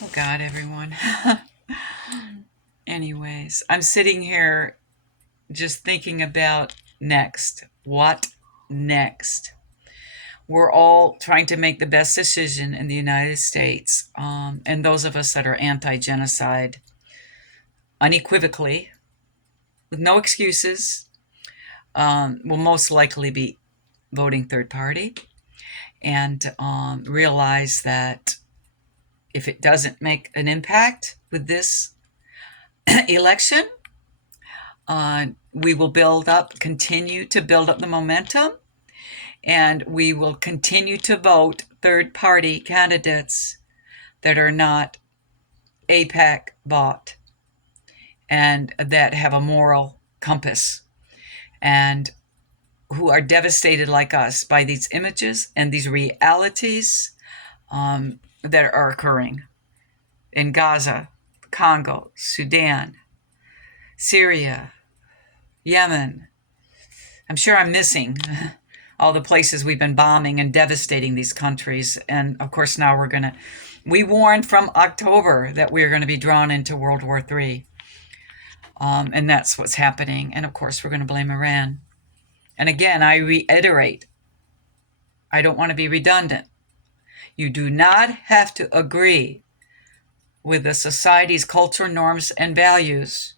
Oh, God, everyone. Anyways, I'm sitting here just thinking about next. What next? We're all trying to make the best decision in the United States, and those of us that are anti genocide, unequivocally, with no excuses, will most likely be voting third party and realize that if it doesn't make an impact with this election, we will continue to build up the momentum, and we will continue to vote third party candidates that are not APAC bought and that have a moral compass and who are devastated like us by these images and these realities that are occurring in Gaza, Congo, Sudan, Syria, Yemen. I'm sure I'm missing all the places we've been bombing and devastating these countries. And of course, now we warned from October that we are going to be drawn into World War III. And that's what's happening. And of course, we're going to blame Iran. And again, I reiterate, I don't want to be redundant. You do not have to agree with the society's culture, norms, and values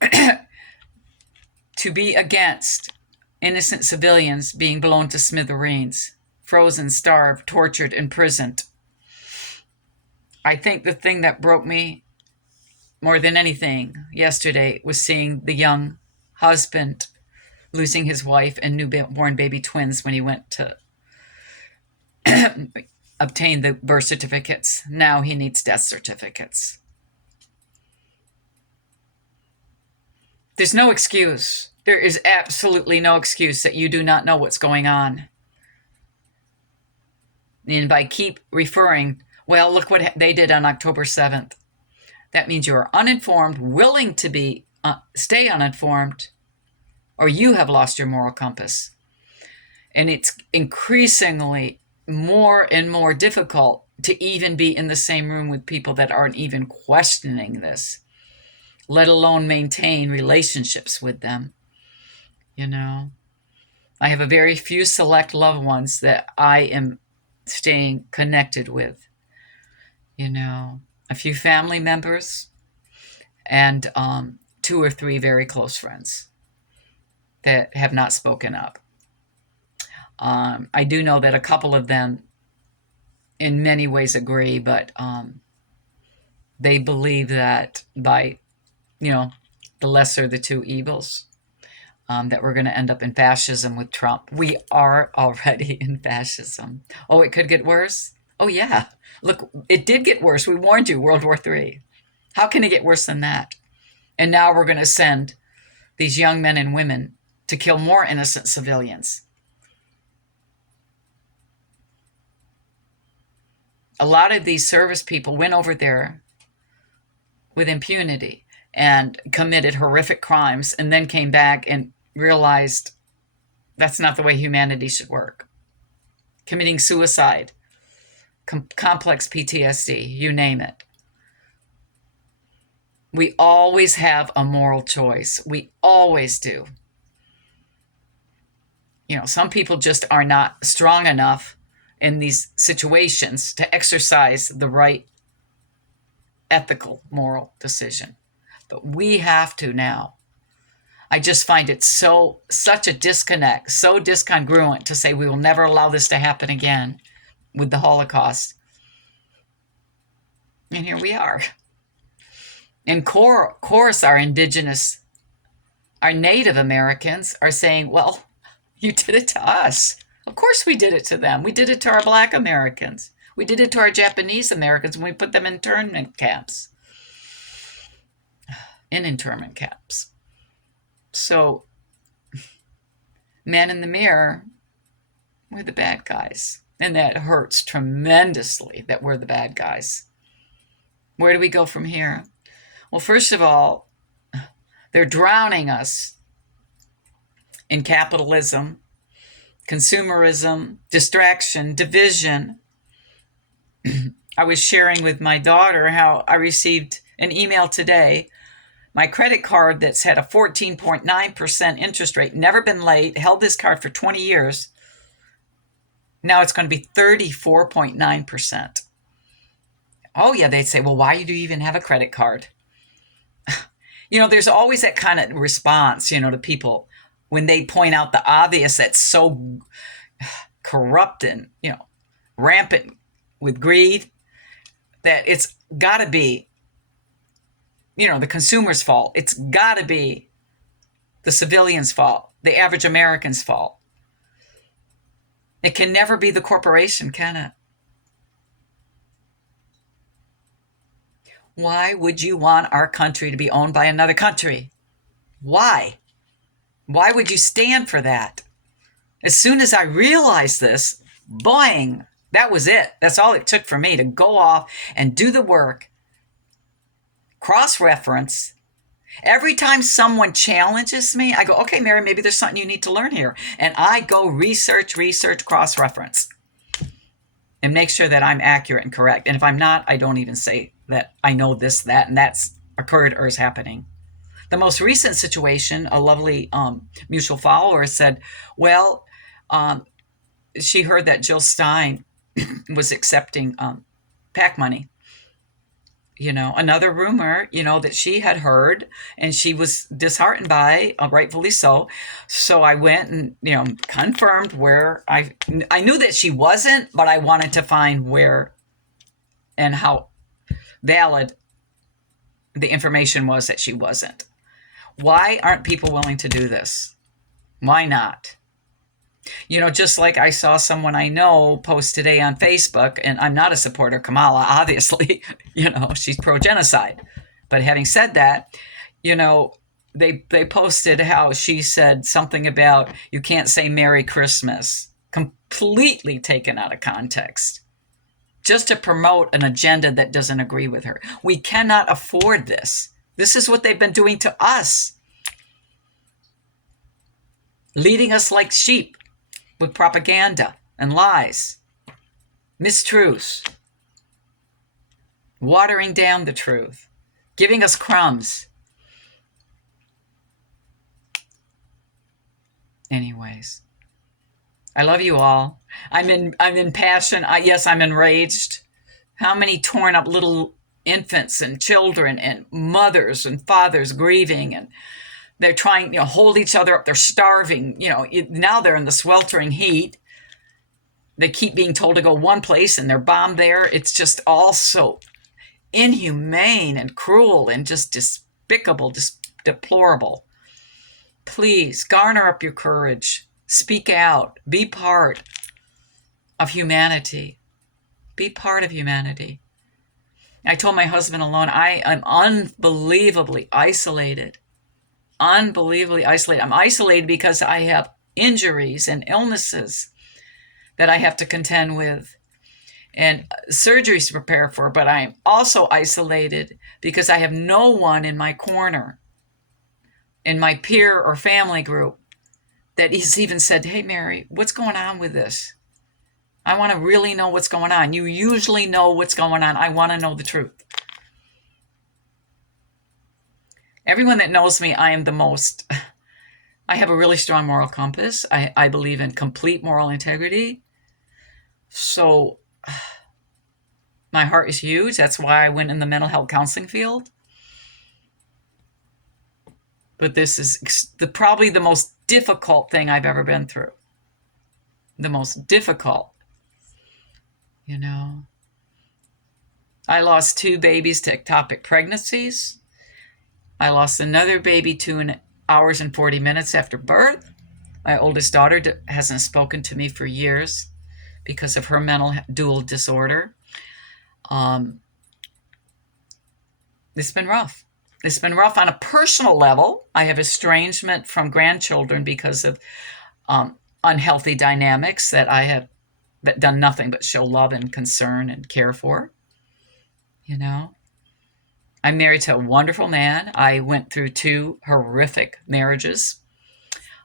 to be against innocent civilians being blown to smithereens, frozen, starved, tortured, imprisoned. I think the thing that broke me more than anything yesterday was seeing the young husband losing his wife and newborn baby twins when he went to obtain the birth certificates. Now he needs death certificates. There's no excuse. There is absolutely no excuse that you do not know what's going on. And by keep referring, well, look what they did on October 7th. That means you are uninformed, willing to stay uninformed, or you have lost your moral compass. And it's increasingly more and more difficult to even be in the same room with people that aren't even questioning this, let alone maintain relationships with them. I have a very few select loved ones that I am staying connected with. A few family members and 2 or 3 very close friends that have not spoken up. I do know that a couple of them in many ways agree, but they believe that by, the lesser of the two evils, that we're going to end up in fascism with Trump. We are already in fascism. Oh, it could get worse? Oh, yeah. Look, it did get worse. We warned you, World War III. How can it get worse than that? And now we're going to send these young men and women to kill more innocent civilians. A lot of these service people went over there with impunity and committed horrific crimes and then came back and realized that's not the way humanity should work. Committing suicide, complex PTSD, you name it. We always have a moral choice. We always do. Some people just are not strong enough in these situations to exercise the right ethical, moral decision. But we have to now. I just find it such a disconnect, so discongruent to say we will never allow this to happen again with the Holocaust. And here we are. And of course, our Native Americans are saying, well, you did it to us. Of course we did it to them. We did it to our Black Americans. We did it to our Japanese Americans when we put them in internment camps. So, man in the mirror, we're the bad guys. And that hurts tremendously that we're the bad guys. Where do we go from here? Well, first of all, they're drowning us in capitalism, consumerism, distraction, division, I was sharing with my daughter how I received an email today. My credit card that's had a 14.9% interest rate, never been late, held this card for 20 years. Now it's going to be 34.9%. Oh, yeah, they'd say, well, why do you even have a credit card? There's always that kind of response, to people when they point out the obvious that's so corrupt and, rampant with greed, that it's got to be, the consumer's fault. It's got to be the civilian's fault, the average American's fault. It can never be the corporation, can it? Why would you want our country to be owned by another country? Why? Why would you stand for that? As soon as I realized this, boing, that was it. That's all it took for me to go off and do the work, cross-reference. Every time someone challenges me, I go, okay, Mary, maybe there's something you need to learn here. And I go research, cross-reference, and make sure that I'm accurate and correct. And if I'm not, I don't even say that I know this, that, and that's occurred or is happening. The most recent situation, a lovely mutual follower said, well, she heard that Jill Stein was accepting PAC money. Another rumor, that she had heard, and she was disheartened by, rightfully so. So I went and, confirmed where I knew that she wasn't, but I wanted to find where and how valid the information was that she wasn't. Why aren't people willing to do this? Why not? Just like I saw someone I know post today on Facebook, and I'm not a supporter of Kamala, obviously, she's pro-genocide. But having said that, they posted how she said something about you can't say Merry Christmas, completely taken out of context, just to promote an agenda that doesn't agree with her. We cannot afford this. This is what they've been doing to us, leading us like sheep with propaganda and lies, mistruths, watering down the truth, giving us crumbs. Anyways, I love you all. I'm in passion. Yes, I'm enraged. How many torn up little infants and children and mothers and fathers grieving, and they're trying, hold each other up. They're starving. Now they're in the sweltering heat. They keep being told to go one place and they're bombed there. It's just all so inhumane and cruel and just despicable, deplorable. Please garner up your courage. Speak out. Be part of humanity. Be part of humanity. I told my husband alone, I am unbelievably isolated. Unbelievably isolated. I'm isolated because I have injuries and illnesses that I have to contend with and surgeries to prepare for, but I'm also isolated because I have no one in my corner, in my peer or family group, that has even said, hey, Mary, what's going on with this? I want to really know what's going on. You usually know what's going on. I want to know the truth. Everyone that knows me, I have a really strong moral compass. I believe in complete moral integrity. So my heart is huge. That's why I went in the mental health counseling field. But this is probably the most difficult thing I've ever been through. The most difficult. I lost 2 babies to ectopic pregnancies. I lost another baby 2 hours and 40 minutes after birth. My oldest daughter hasn't spoken to me for years because of her mental dual disorder. It's been rough. It's been rough on a personal level. I have estrangement from grandchildren because of unhealthy dynamics that I have done nothing but show love and concern and care for. I'm married to a wonderful man. I went through 2 horrific marriages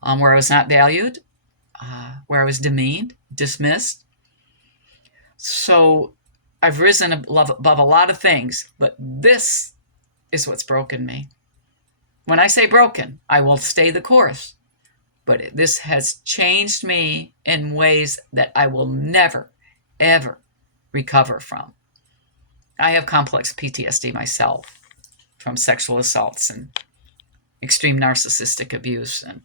where I was not valued, where I was demeaned, dismissed. So I've risen above a lot of things, but this is what's broken me. When I say broken, I will stay the course, but this has changed me in ways that I will never, ever recover from. I have complex PTSD myself from sexual assaults and extreme narcissistic abuse and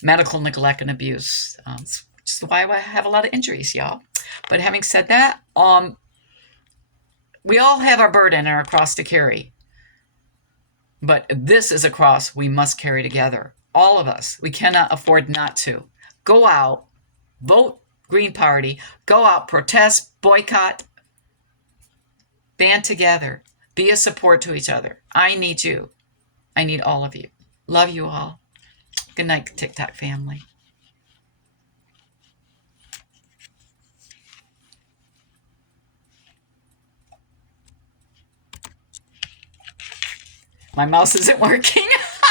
medical neglect and abuse. It's just why I have a lot of injuries, y'all. But having said that, we all have our burden and our cross to carry. But this is a cross we must carry together. All of us. We cannot afford not to. Go out, vote Green Party, go out, protest, boycott, band together, be a support to each other. I need you. I need all of you. Love you all. Good night, TikTok family. My mouse isn't working.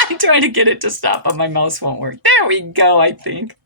I'm trying to get it to stop, but my mouse won't work. There we go, I think.